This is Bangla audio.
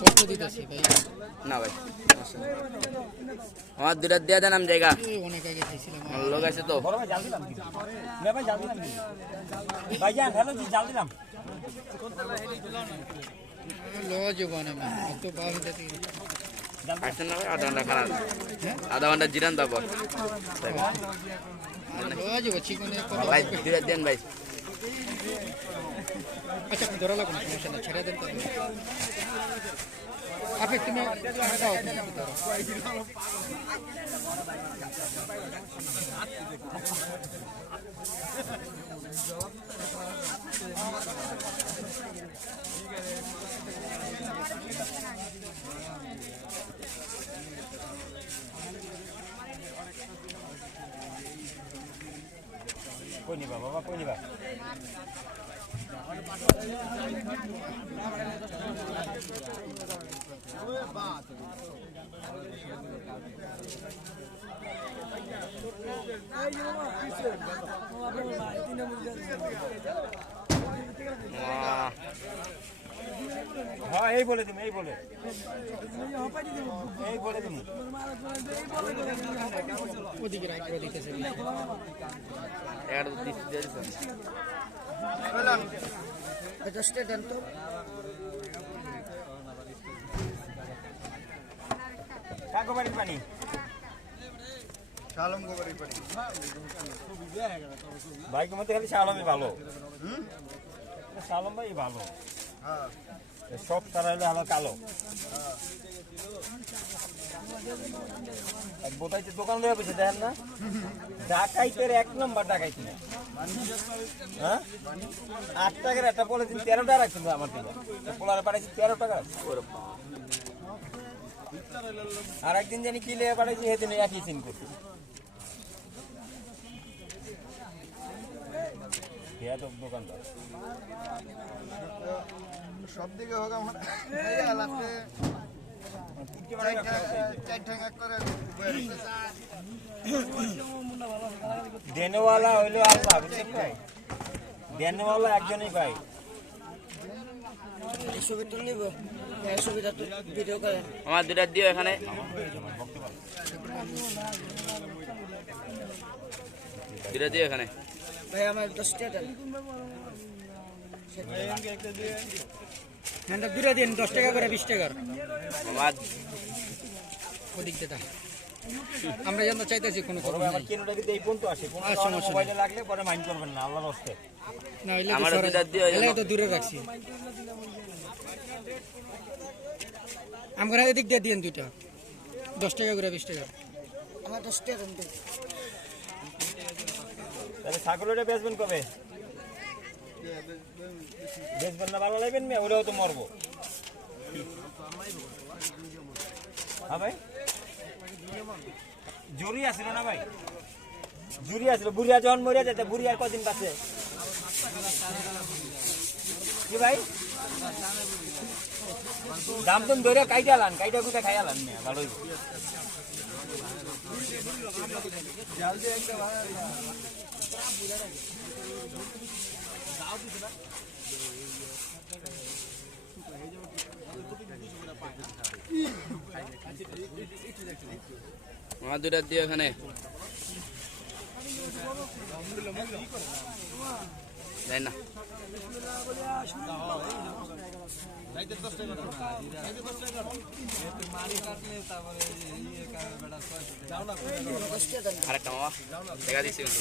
কত দিতেছি ভাই না ভাই আমার দুটা দিয়ে দেন আমি জায়গা অনেক আগে খাইছিলাম লোক আছে তো বড় ভাই জাল দিলাম কি ভাই জাল দিলাম ভাই জান হ্যালো জি জাল দিলাম লো জীবন আমি তো বাবা দিতে আসছেন না ভাই আধা ঘন্টা জিরান তারপর লো জীবন চিকনে কত ভাই দুটা দেন ভাই আচ্ছা ধরা লাগবে না সমস্যা না ছেড়ে দেন আপনি তুমি দাও তুমি ধরো কই নিবা বাবা কই নিবা হ্যাঁ এই বলে তুমি এই বলে তুমি ওদিকে রাখো দিতেছে এটা স্টেডেন্ট তো কাকো বাড়ির পানি শালম গোবরের পানি ভাই মধ্যে খালি শালমই ভালো শালম ভাই ভালো হ্যাঁ সব তারা হলে হলো কালো এক বোতাইতে দোকান দেওয়া পেয়েছে দেখেন না ডাকাইতের 1 নম্বর ডাকাইতে হ্যাঁ 8 টাকার একটা পলিথিন 13 টাকা রাখছিল আমার থেকে পোলারে পাঠাইছি 13 টাকা আর একদিন জানি কি লেগে পাঠাইছি সেদিন একই সিন করছি দোকানদার সব দিকে হোক আমার লাস্টে দেনওয়ালা হইলো আল্লাহ বুঝছেন ভাই দেনওয়ালা একজনই ভাই আমার দুটা দিও এখানে দুটা দিও এখানে ভাই আমার 10 টাকা দেন হ্যাঁ দুটো দিন 10 টাকা করে 20 টাকা আমার ওদিক দেটা আমরা জানতে চাইতেছি কোনো কথা আমার কিনোটা কিন্তু এই পর্যন্ত আসে কোন মোবাইলে লাগলে পরে মাইন্ড করবেন না আল্লাহর রাস্তায় না হইলে আমার দুটা দিও এলে তো দূরে রাখছি আমরা এদিক দিয়ে দিন দুইটা 10 টাকা করে 20 টাকা আমার 10 টাকা দেন তাহলে ছাগলটা বেচবেন কবে বেচবেন না ভালো লাগবেন না ওরাও তো মরবো হ্যাঁ ভাই জুরি আসছিল না ভাই জুরি আসছিল বুড়িয়া যখন মরিয়া যেতে বুড়িয়ার কদিন বাঁচে কি ভাই দাম তুমি ধরে কাইটা লান কাইটা কুইটা খাইয়া লান না ভালোই আমার দুটা দিও এখানে যাই না আরেকটা মামা দেখা দিচ্ছি কিন্তু